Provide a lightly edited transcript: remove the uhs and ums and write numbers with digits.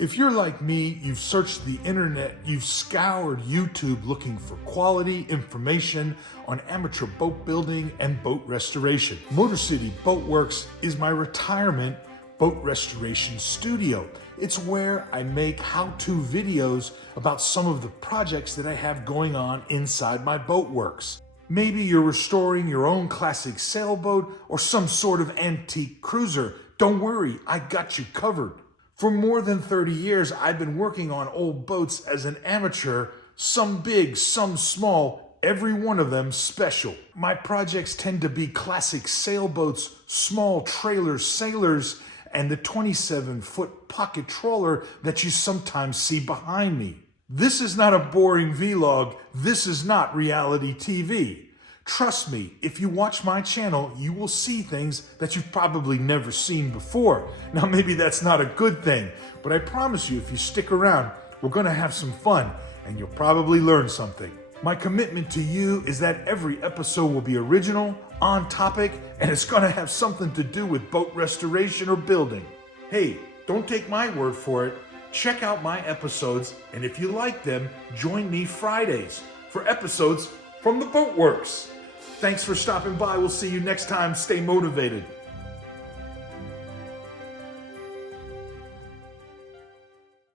If you're like me, you've searched the internet, you've scoured YouTube looking for quality information on amateur boat building and boat restoration. MotorCity Boat Werks is my retirement boat restoration studio. It's where I make how-to videos about some of the projects that I have going on inside my boat works. Maybe you're restoring your own classic sailboat or some sort of antique cruiser. Don't worry, I got you covered. For more than 30 years, I've been working on old boats as an amateur, some big, some small, every one of them special. My projects tend to be classic sailboats, small trailer sailors, and the 27-foot pocket trawler that you sometimes see behind me. This is not a boring vlog. This is not reality TV. Trust me, if you watch my channel, you will see things that you've probably never seen before. Now, maybe that's not a good thing, but I promise you, if you stick around, we're gonna have some fun, and you'll probably learn something. My commitment to you is that every episode will be original, on topic, and it's gonna have something to do with boat restoration or building. Hey, don't take my word for it. Check out my episodes, and if you like them, join me Fridays for episodes from the Boat Werks. Thanks for stopping by. We'll see you next time. Stay motivated.